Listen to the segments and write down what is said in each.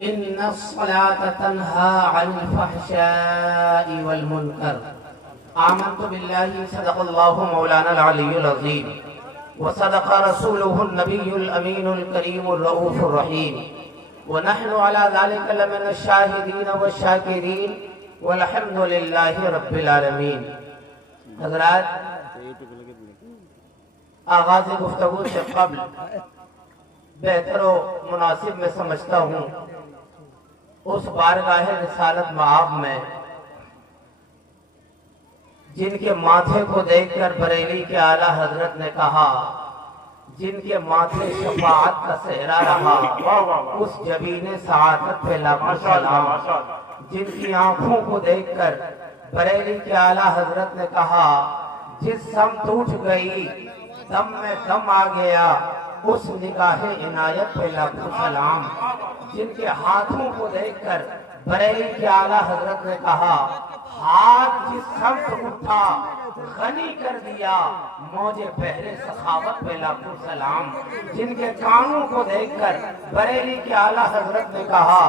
إن الصلاة تنهى عن الفحشاء والمنكر. آمنت بالله صدق الله مولانا العلي العظيم وصدق رسوله النبي الأمين الكريم الرؤوف الرحيم ونحن على ذلك لمن الشاهدين والشاكرين والحمد لله رب العالمين. حضرات، آغاز گفتگو سے قبل بہتر و مناسب میں سمجھتا ہوں اس بارگاہ رسالت مآب میں جن کے ماتھے کو دیکھ کر بریلی کے اعلیٰ حضرت نے کہا، جن کے ماتھے شفاعت کا صحرا رہا، اس جبین سعادت پہ لاکھوں سلام. جن کی آنکھوں کو دیکھ کر بریلی کے اعلیٰ حضرت نے کہا، جس سمت اٹھ گئی دم میں دم آ گیا، اس نگاہ عنایت پہ لاکھوں سلام. جن کے ہاتھوں کو دیکھ کر بریلی کے اعلیٰ حضرت نے کہا، ہاتھ جس سمت اٹھا غنی کر دیا، موج بحر سخاوت پہ لاکھوں سلام. جن کے کانوں کو دیکھ کر بریلی کے اعلیٰ حضرت نے کہا،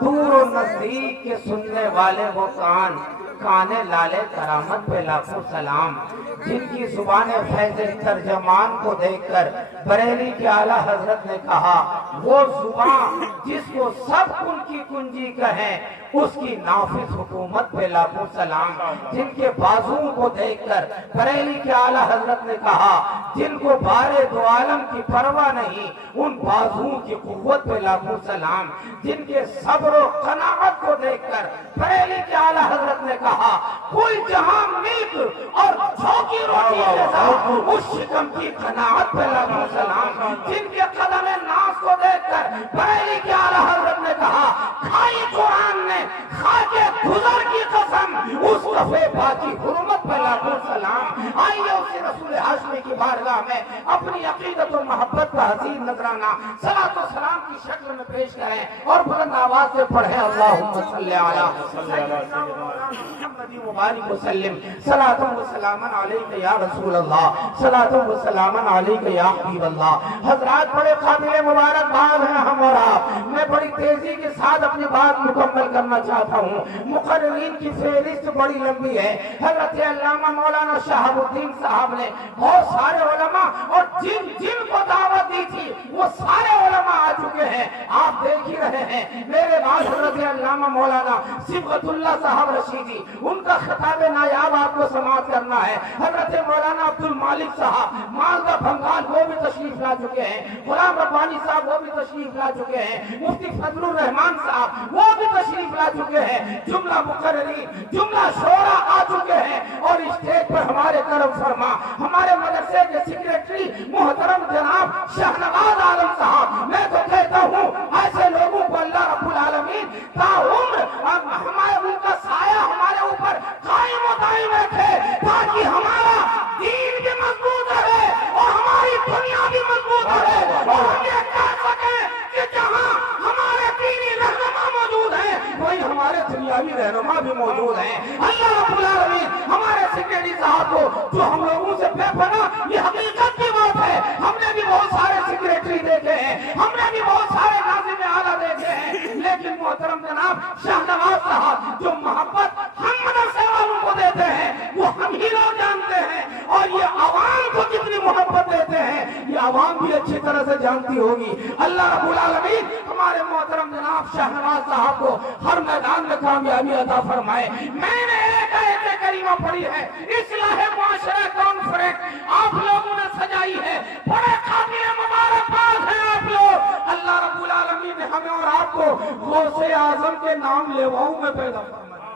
دور و نزدیک کے سننے والے وہ کان، کانے لالے کرامت پہ لاکھوں سلام. جن کی زبان فیض ترجمان کو دیکھ کر بریلی کے اعلیٰ حضرت نے کہا، وہ زبان جس کو سب کن کی کنجی کہیں، اس کی نافذ حکومت پہ لاکھوں سلام. جن کے بازوں کو دیکھ کر بریلی کے اعلیٰ حضرت نے کہا، جن کو بارے دو عالم کی پرواہ نہیں، ان بازوں کی قوت پہ لاکھوں سلام. جن کے صبر و قناعت کو دیکھ کر بریلی کے اعلیٰ حضرت نے کہا، کوئی جہاں ملک اور جھوکی روٹی جیسا اس شکم کی قناعت پہ لاکھوں سلام. جن کے قدم ناز کو دیکھ کر بریلی کے اعلیٰ حضرت نے کہا، کھائی قرآن نے کھا کے گزر کی قسم، اس کفے باقی حرمت پہ لاکھوں سلام. آئیے اسی رسول ہاشمی کی بارگاہ میں اپنی عقیدت و محبت کا حسین نذرانہ صلاۃ و سلام کی شکل میں پیش کریں اور بلند آواز سے پڑھیں، اللہم صلی علی سیدنا محمد مبارک وسلم، صلاۃ و سلام علیک یا رسول اللہ، صلاۃ و سلام علیک یا حبیب اللہ. حضرات، بڑے قابل مبارکباد ہیں ہم اور آپ. میں بڑی تیزی کے ساتھ اپنی بات مکمل کرنا چاہتا ہوں. مقررین کی فہرست بڑی لمبی ہے. حضرت علامہ مولانا شہاب الدین صاحب نے بہت سارے علماء اور جن کو دعوت دی تھی وہ سارے علماء آ چکے ہیں، آپ دیکھ ہی رہے ہیں. میرے بعد حضرت علامہ مولانا صبغت اللہ صاحب رشیدی، ان کا خطاب نایاب آپ کو سماعت کرنا ہے. حضرت مولانا عبد المالک صاحب مالدہ بھنگال وہ بھی تشریف لا چکے ہیں. غلام ربانی صاحب وہ بھی تشریف لا چکے ہیں. مفتی فضل الرحمان صاحب وہ بھی تشریف لا چکے ہیں. جملہ مقررین، جملہ شورا آ چکے ہیں. اور اسٹیج پر ہمارے کرم فرما ہمارے مدرسے کے سیکریٹری محترم جناب شہنواز عالم صاحب. میں تو کہتا ہوں ایسے لوگوں کو اللہ رب العالمین تاعمر ہمارے ان کا سایہ ہمارے اوپر قائم و دائم رکھے، تاکہ ہمارا دین بھی مضبوط رہے اور ہماری دنیا بھی مضبوط رہے، اور ہم یہ کہہ سکیں کہ جہاں ہمارے دینی رہنما موجود ہیں وہیں ہمارے دنیاوی رہنما بھی موجود ہیں. اللہ رب العالمین ہمارے سیکریٹری صاحب کو جو ہم لوگوں سے بے پناہ، یہ حقیقت کی بات ہے. ہم نے بھی بہت سارے سیکریٹری دیکھے ہیں، ہم نے بھی بہت سارے ناظم اعلیٰ دیکھے ہیں، لیکن محترم جناب شہنواز صاحب جو محبت ہم مدرسے والوں کو دیتے ہیں وہ ہم ہی لوگ جانتے ہیں، اور یہ عوام کو کتنی محبت دیتے ہیں یہ عوام بھی اچھی طرح سے جانتی ہوگی. اللہ رب العالمین ہمارے محترم جناب شہنواز صاحب کو ہر میدان میں کامیابی عطا فرمائے. میں نے ایک آیت کریمہ پڑھی ہے، اصلاح معاشرہ کانفرنس آپ لوگوں نے سجائی ہے، بڑے قابل مبارکباد ہیں آپ لوگ. اللہ رب العالمین نے ہمیں اور آپ کو غوث اعظم کے نام لیواؤں میں پیدا فرمایا.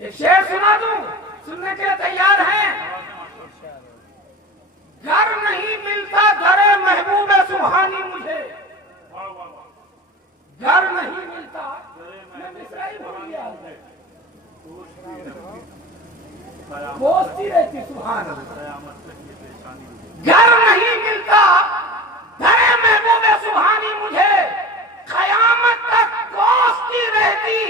ایک شعر سنا دوں، سننے کے لیے تیار ہیں؟ گھر نہیں ملتا گھر محبوب سبحانی مجھے، گھر نہیں ملتا، میں مصرائی بھول گیا، دوستی رہتی سبحان اللہ. گھر نہیں ملتا گھر محبوب سبحانی مجھے، قیامت تک دوستی رہتی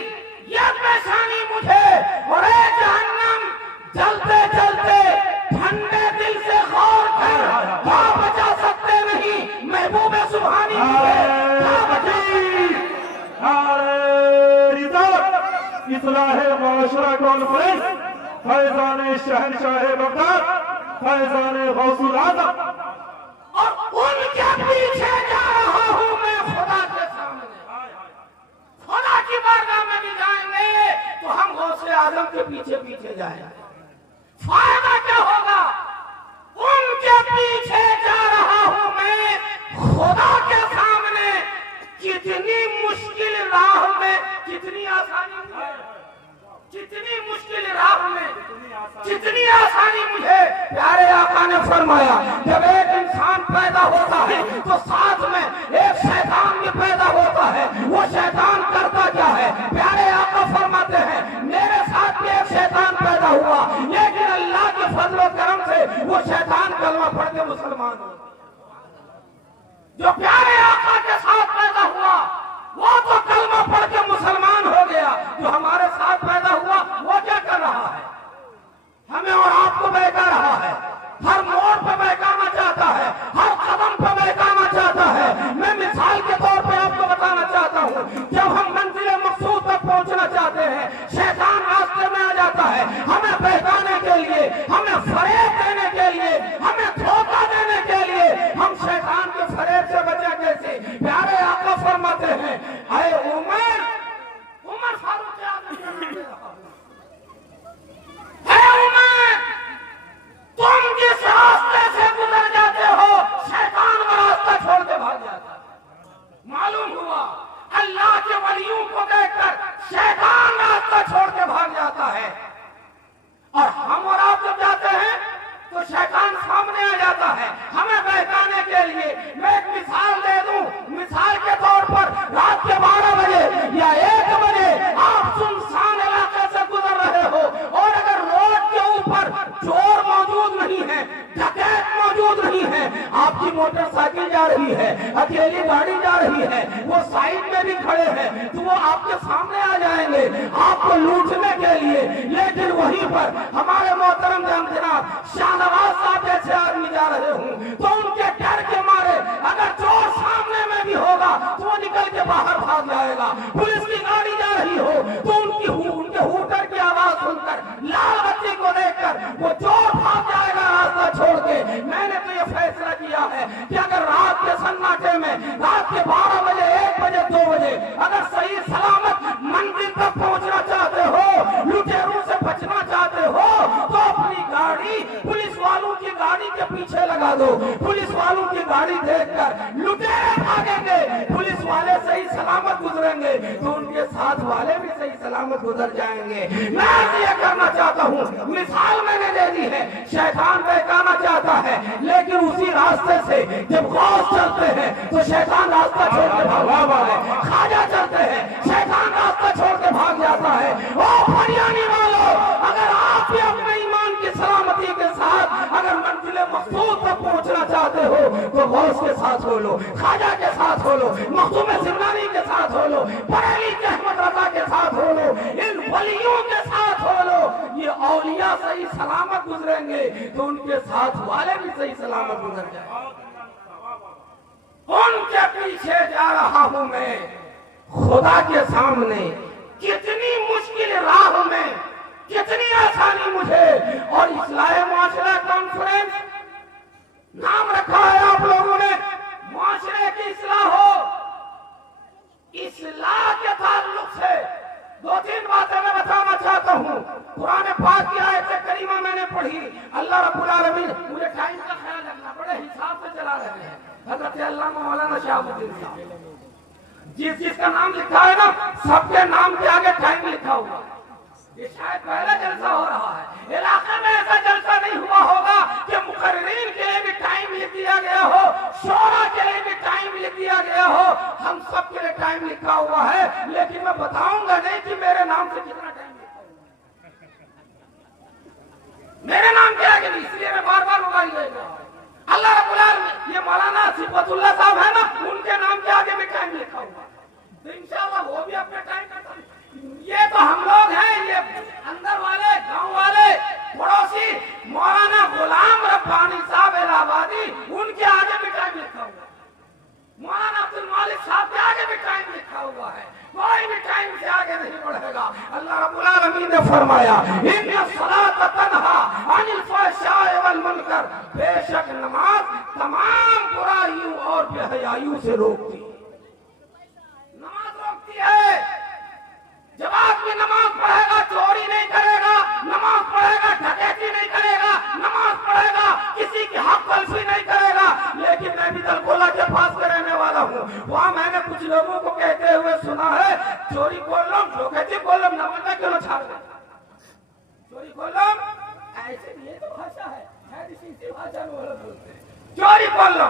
یہ پیشانی مجھے. اور اے جہنم جلتے جلتے ٹھنڈے دل سے غور کر، کیا بچا سکتے نہیں محبوب سبحانی مجھے، کیا بچا اصلاح معاشرہ کانفرنس فیضان شہنشاہ بغداد فیضان غوث العظم، اور ان کے پیچھے جا رہا ہوں میں خدا کے سامنے، خدا کی بارگاہ میں بھی جائیں گے تو ہم غوث اعظم کے پیچھے پیچھے جائیں گے، فائدہ کیا ہوگا؟ ان کے پیچھے جا رہا ہوں میں خدا کے سامنے، کتنی مشکل راہ میں کتنی آسانی مجھے، کتنی مشکل راہ میں کتنی آسانی مجھے۔ پیارے آقا نے فرمایا جب ایک انسان پیدا ہوتا ہے تو ساتھ میں ایک شیطان بھی پیدا ہوتا ہے، وہ شیطان کرتا کیا ہے؟ پیارے آقا فرماتے ہیں میرے ساتھ بھی ایک شیطان پیدا ہوا، لیکن اللہ کے فضل و کرم سے وہ شیطان کلمہ پڑھ کے مسلمان ہو۔ جو پیارے آقا کے ساتھ پیدا ہوا وہ تو کلمہ پڑھ کے مسلمان ہو گیا، جو ہمارے ساتھ پیدا ہوا وہ کیا کر رہا ہے؟ ہمیں اور آپ کو بہکا رہا ہے، ہر موڑ پہ بہکانا چاہتا ہے، ہر قدم پہ بہکانا چاہتا ہے۔ میں مثال کے طور پہ آپ کو بتانا چاہتا ہوں، جب ہم منزل مقصود تک پہنچنا چاہتے ہیں شیطان راستے میں آ جاتا ہے، ہمیں بہکانے کے لیے، ہمیں فریب دینے کے لیے، ہمیں دھوکہ دینے کے لیے۔ ہم شیطان کے فریب سے بچے کیسے؟ پیارے آقا فرماتے ہیں اے عمر فاروق اعظم، اے عمر تم جس راستے سے گزر جاتے ہو شیطان وہ راستہ چھوڑ کے بھاگ جاتا ہے۔ معلوم ہوا اللہ کے ولیوں کو دیکھ کر شیطان راستہ چھوڑ کے بھاگ جاتا ہے، اور ہم اور آپ جب جاتے ہیں تو شیطان سامنے آ جاتا ہے ہمیں بہکانے کے لیے۔ میں ایک مثال دے دوں، مثال کے طور پر رات کے 12 بجے یا 1 بجے آپ سنسان علاقے سے گزر رہے ہو، اور اگر روڈ کے اوپر چور موجود نہیں ہے، ڈکیت موجود نہیں ہے، آپ کی موٹر سائیکل جا رہی ہے، اکیلی گاڑی جا رہی ہے، وہ سائیڈ میں بھی کھڑے ہیں تو وہ آپ کے سامنے آ جائیں گے آپ کو لوٹنے کے لیے۔ لیکن وہیں پر ہمارے محترم جناب شاہنواز صاحب جیسے آدمی جا رہے ہوں تو ان کے ڈر کے مارے اگر چور سامنے میں بھی ہوگا تو وہ نکل کے باہر بھاگ جائے گا۔ پولیس کی گاڑی جا رہی ہو تو ان کے ہوٹر کی آواز سن کر، لال بتی کو دیکھ کر وہ چور بھاگ جائے گا راستہ چھوڑ کے۔ میں نے تو یہ فیصلہ کیا ہے کہ اگر رات کے سناٹے میں رات کے 12 بجے 1 بجے 2 بجے اگر صحیح سلامت منزل تک پہنچنا چاہتے ہو، لٹیروں سے بچنا چاہتے ہو، تو اپنی گاڑی پولیس والوں کی گاڑی کے پیچھے لگا دو۔ پولیس والوں کی گاڑی دیکھ کر لٹیرے بھاگیں گے، پولیس والے صحیح سلامت گزریں گے تو ان کے ساتھ والے بھی صحیح سلامت گزر جائیں گے۔ میں یہ کرنا چاہتا ہوں، مثال میں نے دے دی ہے، شیطان بہکانا چاہتا ہے لیکن اسی راستے سے جب غوث چلتے ہیں تو شیطان راستہ چھوڑ کے بھاگ جاتا ہے، خواجہ چلتے ہیں شیطان راستہ چھوڑ کے بھاگ جاتا ہے۔ او پھریانی والوں، اگر آپ بھی اپنے ایمان کی سلامتی کے ساتھ اگر منزل مقصود تک پہنچنا چاہتے ہو تو غوث کے ساتھ ہو لو، خواجہ کے ساتھ ہو لو، مخدوم زندانی کے ساتھ ہو لو، بریلی کے احمد رضا کے ساتھ ہو لو، ان ولیوں کے ساتھ ہو لو۔ یہ اولیاء صحیح سلامت گزریں گے تو ان کے ساتھ والے بھی صحیح سلامت گزر جائیں گے۔ ان کے پیچھے جا رہا ہوں میں خدا کے سامنے، کتنی مشکل راہ میں کتنی آسانی مجھے۔ اور اصلاح معاشرہ کانفرنس نام رکھا ہے آپ لوگوں نے، معاشرے کی اصلاح ہو۔ اصلاح کے تعلق سے 2-3 باتیں میں بتانا چاہتا ہوں۔ قرآن پاک کی آیت کریمہ میں نے پڑھی، اللہ رب العالمین، مجھے ٹائم کا خیال رکھنا، بڑے حساب سے چلا رہے ہیں حضرت علامہ مولانا شہاب الدین صاحب، جس کا نام لکھا ہے نا سب کے نام کے آگے ٹائم لکھا ہوا ہے۔ یہ شاید پہلا جلسہ ہو رہا ہے، علاقے میں ایسا جلسہ نہیں ہوا ہوگا کہ مقررین کے لیے بھی ٹائم لکھ دیا گیا ہو، شورا کے لیے بھی ٹائم لکھ دیا گیا ہو، ہم سب کے لیے ٹائم لکھا ہوا ہے۔ لیکن میں بتاؤں گا نہیں کہ میرے نام سے کتنا ٹائم لکھا ہوا ہے، میرے نام کے آگے نہیں، اس لیے میں بار بار موبائل دے گا۔ اللہ رب العالمین، یہ مولانا صفت اللہ صاحب ہے نا، ان کے نام کے آگے بھی ٹائم لکھا ہوا ہے، تو انشاءاللہ وہ بھی اپنے ٹائم کا ٹائم۔ یہ تو ہم لوگ ہیں، یہ اندر والے گاؤں والے پڑوسی مولانا غلام ربانی صاحب الہ آبادی، ان کے آگے بھی ٹائم لکھا ہوا ہے، مولانا عبد المالک صاحب کے آگے بھی ٹائم لکھا ہوا ہے۔ تو کوئی بھی ٹائم سے آگے نہیں بڑھے گا. اللہ رب العالمین نے فرمایا ان الصلاۃ تنہا عن الفحشاء والمنکر، بے شک نماز تمام برائیوں اور بے حیائیوں سے روکتی ہے. نماز روکتی ہے. جب آدمی نماز پڑھے گا چوری نہیں کرے گا، نماز پڑھے گا ڈکیتی نہیں کرے گا، نماز پڑھے گا کسی کی حق تلفی نہیں کرے گا. لیکن میں بھی دلگولہ کے پاس کا رہنے والا ہوں، وہاں میں نے کچھ لوگوں کو کہتے ہوئے سنا ہے چوری کر لو، ڈکیتی کر لو، نماز کیوں نہ چھاڑ دیں. چوری کر لو ایسے یہ تو بھاشا ہے، اسی بھاشا میں وہ لوگ بولتے ہیں چوری کر لو،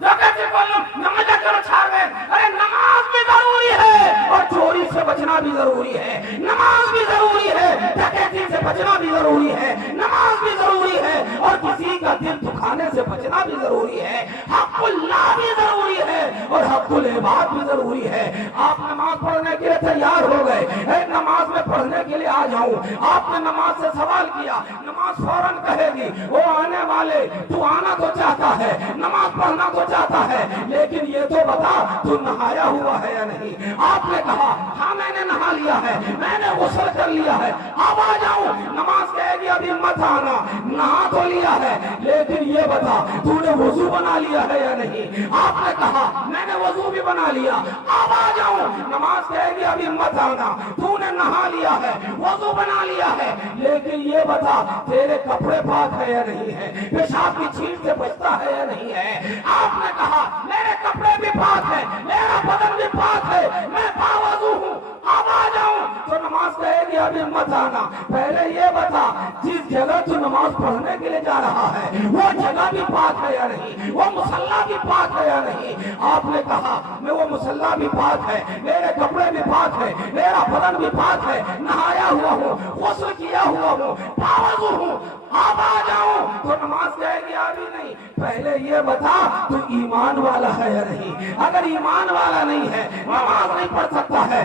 ڈکیتی کر لو، نماز کیوں نہ چھاڑ دیں. ارے نماز بھی ضروری ہے اور چوری سے بچنا بھی ضروری ہے. نماز بھی ضروری ہے، ڈکیتی سے بچنا بھی ضروری ہے. نماز بھی ضروری ہے اور کسی کا دل دکھانے سے بچنا بھی ضروری ہے. حق اللہ بھی ضروری ہے اور حق العباد بھی ضروری ہے. آپ نماز پڑھنے کے لیے تیار ہو گئے، ایک نماز میں پڑھنے کے لیے آ جاؤں. آپ نے نماز سے سوال کیا، نماز فوراً کہے گی وہ آنے والے تو آنا تو چاہتا ہے، نماز پڑھنا تو چاہتا ہے، لیکن یہ تو بتا تو نہایا ہوا ہے یا نہیں. آپ نے کہا ہاں میں نے نہا لیا ہے، میں نے غسل کر لیا ہے، اب آ جاؤں. نماز کہے گی ابھی مت آنا، نہا تو لیا ہے لیکن یہ بتا تو نے وضو بنا لیا ہے یا نہیں. آپ نے کہا میں نے وضو بھی بنا لیا، اب آ جاؤں. نماز کہے گی ابھی مت آنا، تو نے نہا لیا ہے، وضو بنا لیا ہے، لیکن یہ بتا تیرے کپڑے پاک ہے یا نہیں ہے، پیشاب کی چھینٹ سے بچتا ہے یا نہیں ہے. آپ نے کہا میرے کپڑے بھی پاک ہے، میرا بدن بھی پاک ہے، میں باوضو ہوں، اب آ جاؤں. تو نماز کہے گی ابھی مت آنا. پہلے یہ بتا جس جگہ تو نماز پڑھنے کے لیے جا رہا ہے وہ جگہ بھی پاک ہے یا نہیں، وہ مصلی بھی پاک ہے یا نہیں. آپ نے کہا میں وہ مصلی بھی پاک ہے، میرے کپڑے بھی پاک ہے، میرا بدن بھی پاک ہے، نہایا ہوا ہوں، غسل کیا ہوا ہوں، باوضو ہوں، اب آ جاؤں. تو نماز کہے گی ابھی نہیں. پہلے یہ بتا تو ایمان والا ہے یا نہیں. اگر ایمان والا نہیں ہے نماز نہیں پڑھ سکتا ہے.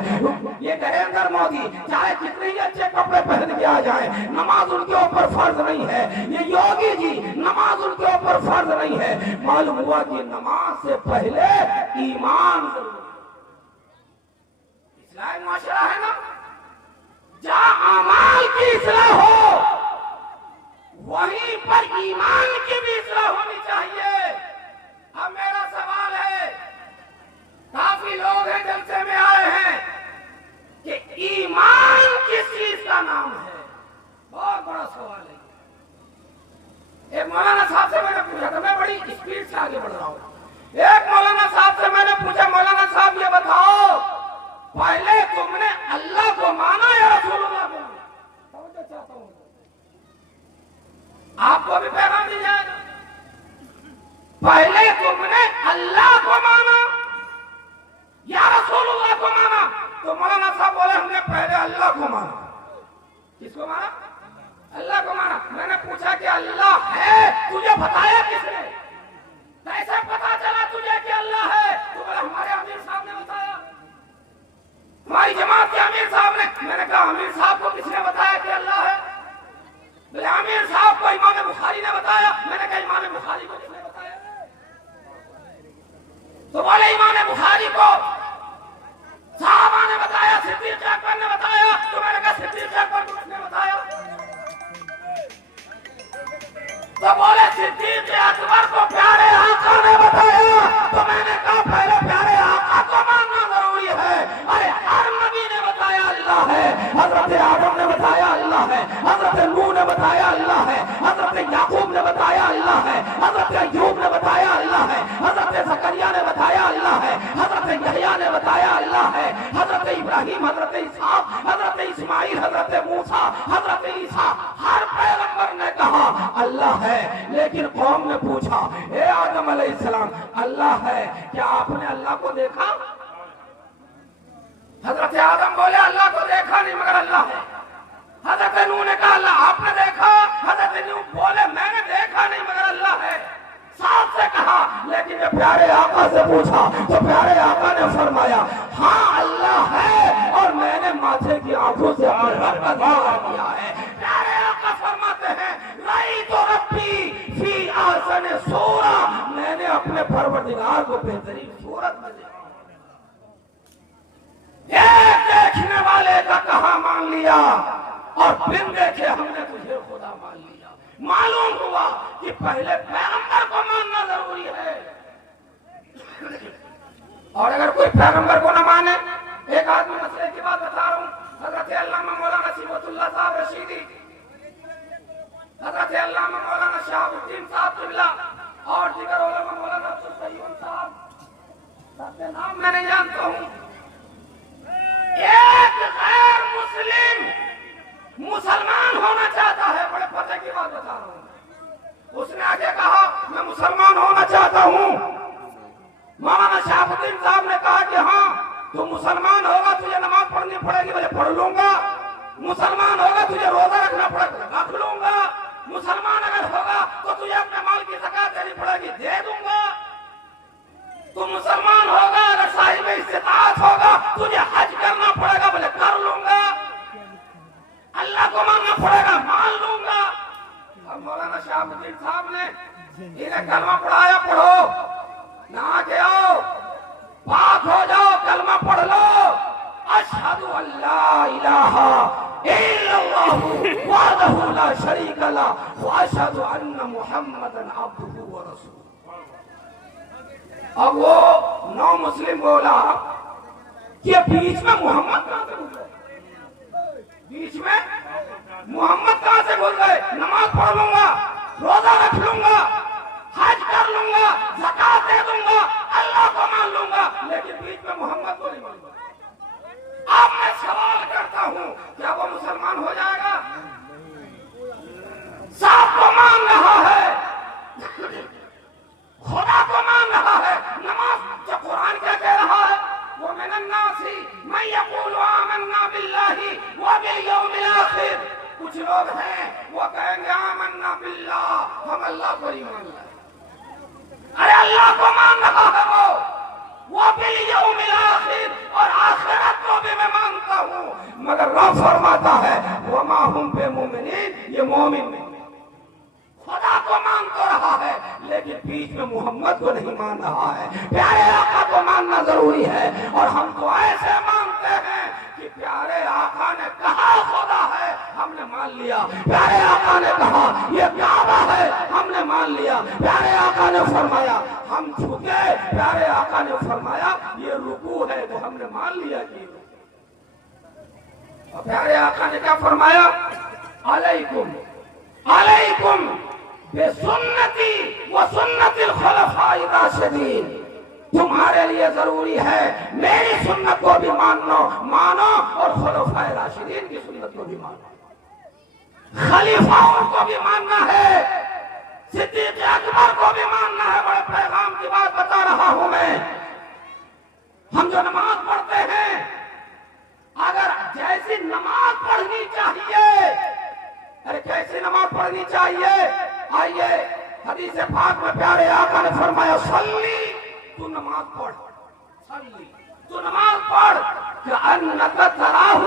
یہ نریندر مودی چاہے کتنے ہی اچھے کپڑے پہن کے آ جائیں، نماز ان کے اوپر فرض نہیں ہے. یہ یوگی جی نماز ان کے اوپر فرض نہیں ہے. معلوم ہوا کہ نماز سے پہلے ایمان ضروری ہے. اسلامی معاشرہ ہے نا جہاں اعمال کی اصلاح ہو وہیں پر ایمان کی بھی اصلاح ہونی چاہیے. اب میرا سوال ہے، کافی لوگ ہیں جلسے میں آئے ہیں کہ ایمان کس چیز کا نام ہے؟ بہت بڑا سوال ہے. ایک مولانا صاحب سے میں نے پوچھا تھا، میں بڑی اسپیڈ سے آگے بڑھ رہا ہوں. ایک مولانا صاحب سے میں نے پوچھا مولانا صاحب یہ بتاؤ پہلے تم نے اللہ کو مانا یا رسول اللہ کو مانا؟ توجہ چاہتا ہوں آپ کو بھی پیغام دی جائے گا. پہلے تم نے اللہ کو مانا یا رسول اللہ کو مانا؟ تو مولانا صاحب بولے ہم نے پہلے اللہ کو مانا. کس کو مانا؟ اللہ کو مانا. میں نے پوچھا کہ اللہ ہے تجھے بتایا کس نے؟ کیسے پتا چلا تجھے کہ اللہ ہے؟ تو بولے ہمارے امیر صاحب نے بتایا، ہماری جماعت کے امیر صاحب نے. میں نے کہا امیر صاحب کو کس نے بتایا کہ اللہ ہے؟ بولے امیر صاحب کو امام بخاری نے بتایا. میں نے کہا امام بخاری کو کس نے بتایا؟ تو بولے امام بخاری کو صحابہ نے بتایا، صدیق اکبر نے بتایا. تو میں نے کہا صدیق اکبر کو کس نے بتایا؟ تو بولے صدیق اکبر کو پیارے آقا نے بتایا. تو میں نے کہا پہلے پیارے آقا کو ماننا ضروری ہے. ارے ہر نبی نے بتایا اللہ ہے، حضرت آدم نے بتایا اللہ ہے، حضرت نوح نے بتایا اللہ ہے، حضرت یعقوب نے بتایا اللہ ہے، حضرت ایوب نے بتایا اللہ ہے، حضرت زکریا نے بتایا اللہ ہے، حضرت یحییٰ نے بتایا اللہ ہے، حضرت ابراہیم، حضرت اسحاق، حضرت اسماعیل، حضرت موسیٰ، حضرت عیسیٰ، ہر پیغمبر نے کہا اللہ ہے. لیکن قوم نے پوچھا اے آدم علیہ السلام اللہ ہے، کیا آپ نے اللہ کو دیکھا؟ حضرت آدم بولے اللہ کو دیکھا نہیں مگر اللہ ہے. حضرت نوح نے کہا اللہ آپ نے دیکھا؟ حضرت نوح بولے میں نے دیکھا نہیں مگر اللہ ہے. صاحب سے کہا لیکن جب پیارے آقا سے پوچھا تو پیارے آقا نے فرمایا ہاں اللہ ہے اور میں نے ماتھے کی آنکھوں سے اپنے رب کا دیدار کیا ہے. پیارے آقا فرماتے ہیں رأیت ربی فی احسن صورہ، میں نے اپنے پروردگار کو بہترین صورت میں دیکھا. مان لیا اور پھر دیکھے ہم نے تجھے خدا مان لیا. معلوم ہوا کہ پہلے پیغمبر کو ماننا ضروری ہے. اور اگر کوئی پیغمبر کو نہ مانے, ایک آدمی مسئلے کی بات بتا رہا ہوں, حضرت علامہ مولانا صبغت اللہ صاحب رشیدی, حضرت علامہ مولانا شہاب الدین صاحب قبلہ اور دیگر علماء, مولانا عبدالقیوم صاحب, سب کے نام میں نہیں جانتا ہوں. ایک غیر مسلم مسلمان ہونا چاہتا ہے, بڑے پتہ کی بات بتا رہا ہوں, اس نے آگے کہا میں مسلمان ہونا چاہتا ہوں. مولانا شہاب الدین صاحب نے کہا کہ ہاں تو مسلمان ہوگا تجھے نماز پڑھنی پڑے گی, بولے پڑھ لوں گا. مسلمان ہوگا تجھے روزہ رکھنا پڑے گا, رکھ لوں گا. مسلمان اگر ہوگا تو تجھے اپنے مال کی زکات دینی پڑے گی, دے دوں گا. تو مسلمان ہوگا اگر صاحب استطاعت ہوگا تجھے حج کرنا پڑے گا, بولے کر لوں گا. اللہ کو ماننا پڑے گا, مان لوں گا. اور مولانا شہاب الدین صاحب نے انہیں کلمہ پڑھایا, پڑھو, نہ کے آؤ, پاک ہو جاؤ, کلمہ پڑھ لو. اشہد ان لا الہ الا اللہ وحدہ لا شریک لہ واشہد ان محمدا عبدہ ورسولہ. اب وہ نو مسلم بولا کہ بیچ میں محمد کہاں سے بھول گئے, بیچ میں محمد کہاں سے بھول گئے. نماز پڑھ لوں گا, روزہ رکھ لوں گا, حج کر لوں گا, زکات دے دوں گا, اللہ کو مان لوں گا, لیکن بیچ میں محمد کو نہیں مان لوں گا. اب میں سوال کرتا ہوں, کیا وہ مسلمان ہو جائے گا؟ سب کو مان رہا ہے, خدا کو مان رہا ہے. نماز جو قرآن کیا کہہ رہا ہے, وَمِنَ النَّاسِ مَن يَقُولُ آمَنَّا بِاللَّهِ وَبِالْيَوْمِ الْآخِرِ. کچھ لوگ ہیں وہ کہیں گے آمنا باللہ, ہم اللہ کو نہیں مان رہے. ارے اللہ کو مان رہا ہے وہ بالیوم الآخر, اور آخرت کو بھی میں مانتا ہوں, مگر رب فرماتا ہے وما ہم بمؤمنین, یہ مومن نہیں. خدا کو مان تو رہا ہے لیکن بیچ میں محمد کو نہیں مان رہا ہے. پیارے آقا کو ماننا ضروری ہے, اور ہم تو ایسے مانتے ہیں کہ پیارے آقا نے کہا خدا ہے, ہم نے مان لیا. پیارے آقا نے کہا یہ کعبہ ہے, ہم نے مان لیا. پیارے آقا نے فرمایا ہم جھکے, پیارے آقا نے فرمایا یہ رکوع ہے, تو ہم نے مان لیا کہ. اور پیارے آقا نے کیا فرمایا, علیکم علیکم بسنتی و سنت الخلفاء الراشدین, تمہارے لیے ضروری ہے میری سنت کو بھی مانو اور خلفاء راشدین کی سنت کو بھی مانو. خلیفاؤں کو بھی ماننا ہے, صدیق اکبر کو بھی ماننا ہے. بڑے پیغام کی بات بتا رہا ہوں میں. ہم جو نماز پڑھتے ہیں, اگر جیسی نماز پڑھنی چاہیے, ارے کیسی نماز پڑھنی چاہیے, آئیے حدیث پاک میں پیارے آقا نے فرمایا صلی, تو نماز پڑھ, صلی تو نماز پڑھ کأنک تراہ,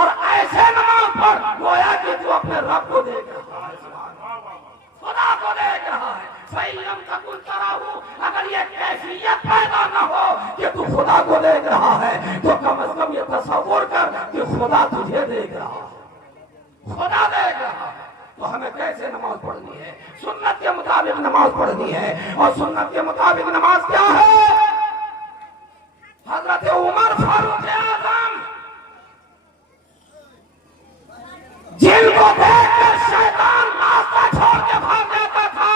اور ایسے نماز پڑھ گویا کہ تو اپنے رب کو دیکھ رہا ہے, خدا کو دیکھ رہا ہے. فَإِن لَمْ تَكُنْ تَرَاهُ, اگر یہ کیفیت پیدا نہ ہو کہ تو خدا کو دیکھ رہا ہے, تو کم از کم یہ تصور کر کہ خدا تجھے دیکھ رہا ہے, خدا دیکھ رہا ہے. تو ہمیں کیسے نماز پڑھنی ہے؟ سنت کے مطابق نماز پڑھنی ہے. اور سنت کے مطابق نماز کیا ہے؟ حضرت عمر فاروق اعظم, جن کو دیکھ کر شیطان راستہ چھوڑ کے بھاگ جاتا تھا,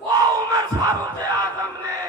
وہ عمر فاروق اعظم نے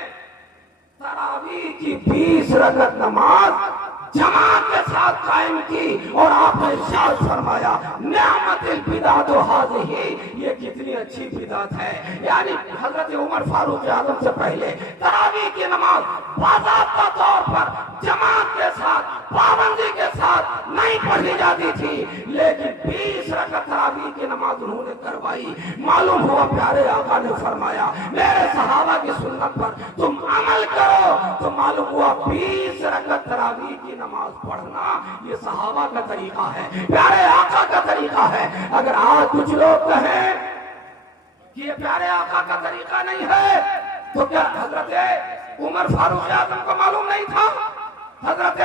تراویح کی 20 رکعت نماز جماعت کے ساتھ قائم کی, اور آپ نے ارشاد فرمایا نعمت البدعۃ ھذہ, یہ کتنی اچھی بدعت ہے. یعنی حضرت عمر فاروق اعظم سے پہلے تراویح کی نماز باضابطہ طور پر جماعت کے ساتھ پابندی کے ساتھ نہیں پڑھی جاتی تھی, لیکن 20 رکعت تراویح کی نماز انہوں نے کروائی. معلوم ہوا پیارے آقا نے فرمایا میرے صحابہ کی سنت پر تم عمل کرو, تو معلوم ہوا 20 رکعت تراویح کی نماز پڑھنا یہ صحابہ کا طریقہ ہے, پیارے آقا کا طریقہ ہے. اگر آج کچھ لوگ کہیں کہ یہ پیارے آقا کا طریقہ نہیں ہے, تو کیا حضرت عمر فاروق اعظم کو معلوم نہیں تھا؟ حضرت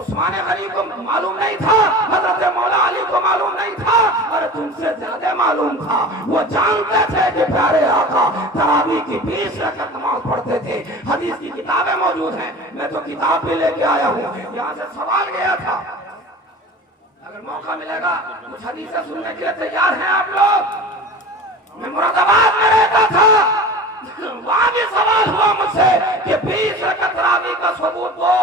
عثمان غنی کو معلوم نہیں تھا، حضرت مولا علی کو معلوم نہیں تھا، اور تم سے زیادہ معلوم تھا۔ وہ جانتے تھے کہ پیارے آقا تراویح کی 20 رکعت نماز پڑھتے تھے۔ حدیث کی کتابیں موجود ہیں، میں تو کتاب بھی لے کے آیا ہوں۔ یہاں سے سوال گیا تھا، اگر موقع ملے گا کچھ حدیثیں سننے کے لیے تیار ہیں آپ لوگ؟ میں مراد آباد میں رہتا تھا، وہاں بھی سوال ہوا مجھ سے کہ 20 رکعت تراویح کا ثبوت دو،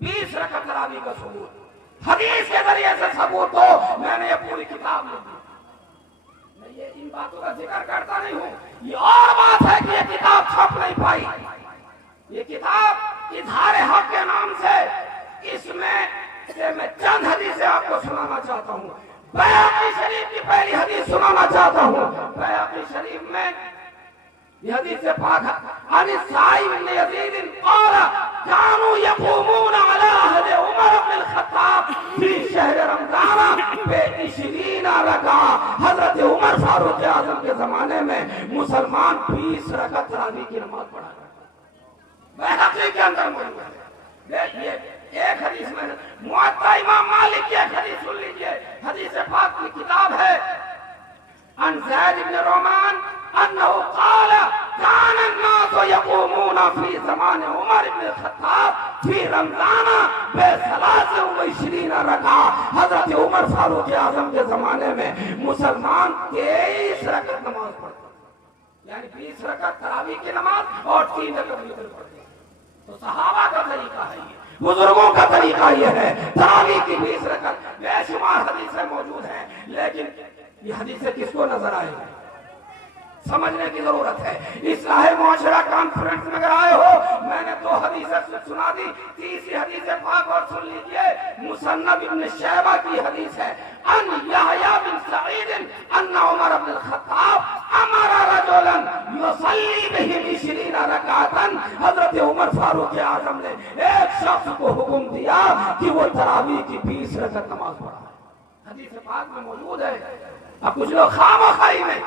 20 رکعت تراویح کا ثبوت، حدیث کے ذریعے سے ثبوت دو۔ میں نے یہ پوری کتاب لکھ دی۔ میں یہ ان باتوں کا ذکر کرتا نہیں ہوں، یہ اور بات ہے کہ یہ کتاب چھپ نہیں پائی۔ یہ کتاب اظہار حق کے نام سے، اس میں میں چند حدیثیں آپ کو سنانا چاہتا ہوں۔ بیہقی شریف کی پہلی حدیث سنانا چاہتا ہوں۔ بیہقی شریف میں یہ حدیث سے پاک ہے، عن السائب بن یزید قال كانوا يقومون على عهد عمر بن الخطاب في شهر رمضان ب20 رکعہ۔ حضرت عمر فاروق اعظم کے زمانے میں مسلمان 20 رکعت تراویح کی نماز پڑھا کرتے تھے۔ بیہقی کے اندر موجود ہے۔ دیکھیے ایک حدیث میں موطا امام مالک کی ایک حدیث سن لیجئے، حدیث پاک کی کتاب ہے، عن زید بن رومان انه قال كان الناس يقومون في زمان عمر بن الخطاب في رمضان ب23 رکعہ۔ حضرت عمر فاروق اعظم کے زمانے میں مسلمان 23 رکعت نماز پڑھتے تھے، یعنی 20 رکعت تراویح کی نماز اور 3 رکعت وتر پڑھتے تھے۔ تو صحابہ کا طریقہ ہے، یہ بزرگوں کا طریقہ یہ ہے۔ تراویح کی 20 رکعت بے شمار حدیثیں موجود ہیں، لیکن یہ حدیثیں کس کو نظر آئے گی؟ سمجھنے کی ضرورت ہے۔ اصلاح معاشرہ کانفرنس میں اگر آئے ہو، میں نے 2 حدیثیں سنا دی، تیسری حدیث پاک اور سن لیجئے، مصنف ابن شیبہ کی حدیث ہے، ان یحییٰ بن سعید ان عمر بن الخطاب امر رجلا یصلی بهم 20 رکعتا۔ حضرت عمر فاروق اعظم نے ایک شخص کو حکم دیا کہ وہ تراویح کی 20 رکعت نماز پڑھائے۔ حدیث پاک میں موجود ہے۔ اب کچھ لوگ خامخواہی میں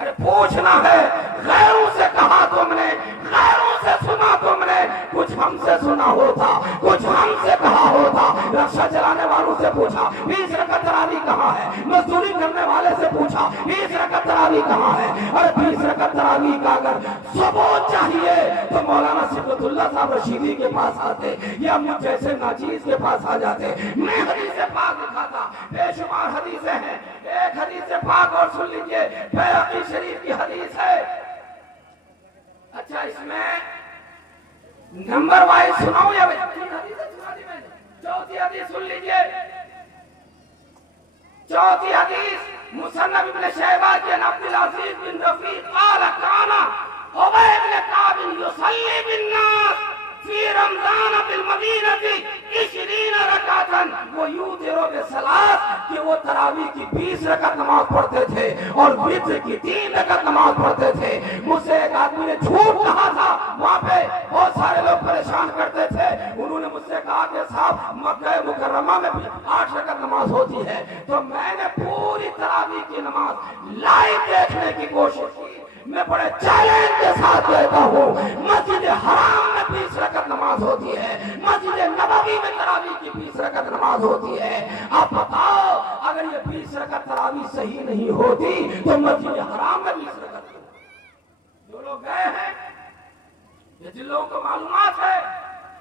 ارے پوچھنا ہے، غیروں سے کہا تم نے، غیروں سے سنا تم نے، کچھ ہم سے سنا ہوتا، کچھ ہم سے کہا ہوتا۔ رکشہ چلانے والوں سے پوچھا 20 رکعت تراویح کہاں ہے، مزدوری کرنے والے سے پوچھا 20 رکعت تراویح کہاں ہے۔ اور 20 رکعت تراویح کا اگر ثبوت چاہیے تو مولانا صفت اللہ صاحب رشیدی کے پاس آتے، یا مجھ جیسے ناچیز کے پاس آ جاتے۔ میں حدیث پاک دکھاتا، بے شمار حدیثیں ہیں۔ ایک حدیث پاک اور سن لیجئے، بیہقی شریف کی حدیث ہے۔ اچھا، اس میں نمبر وائز سناؤں یا چوتھی حدیث سن لیجئے۔ چوتھی حدیث مصنف ابن شیبہ کے عبد العزیز بن رفیق قال كان ابی بن کعب یصلی بالناس فی رمضان بالمدینہ 20 رکعتا ویوتر بثلاث، کہ وہ تراویح کی 20 رکعت نماز پڑھتے تھے اور وتر کی 3 رکعت نماز پڑھتے تھے۔ مجھ سے ایک آدمی نے جھوٹ کہا تھا، وہاں پہ بہت سارے لوگ پریشان کرتے تھے، انہوں نے مجھ سے کہا کہ صاحب مکہ مکرمہ میں بھی 8 رکعت نماز ہوتی ہے۔ تو میں نے پوری تراویح کی نماز لائیو دیکھنے کی کوشش کی۔ میں بڑے چیلنج کے ساتھ کہتا ہوں، مسجد حرام میں 20 رکعت نماز ہوتی ہے، مسجد نبوی میں تراویح کی 20 رکعت نماز ہوتی ہے۔ آپ بتاؤ، اگر یہ 20 رکعت تراویح صحیح نہیں ہوتی تو مسجد حرام میں 20 رکعت جو لوگ گئے ہیں، جن لوگوں کو معلومات ہے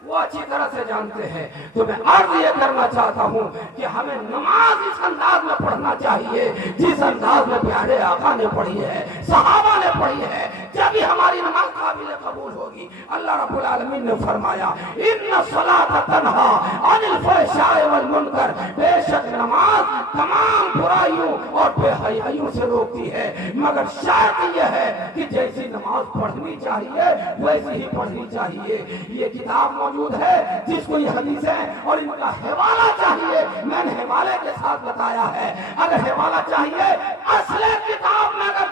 وہ اچھی طرح سے جانتے ہیں۔ تو میں عرض یہ کرنا چاہتا ہوں کہ ہمیں نماز اس انداز میں پڑھنا چاہیے جس انداز میں پیارے آقا نے پڑھی ہے، صحابہ نے پڑھی ہے، جبھی ہماری نماز قابل قبول ہوگی۔ اللہ رب العالمین نے فرمایا ان الصلاۃ تنہی عن الفحشاء والمنکر، بے شک نماز تمام برائیوں اور بے حیائیوں سے روکتی ہے، مگر شرط یہ ہے کہ جیسی نماز پڑھنی چاہیے ویسی ہی پڑھنی چاہیے۔ یہ کتاب موجود ہے، جس کو یہ حدیثیں اور ان کا حوالہ چاہیے، میں نے حوالے کے ساتھ بتایا ہے۔ اگر حوالہ چاہیے اصل کتاب میں اگر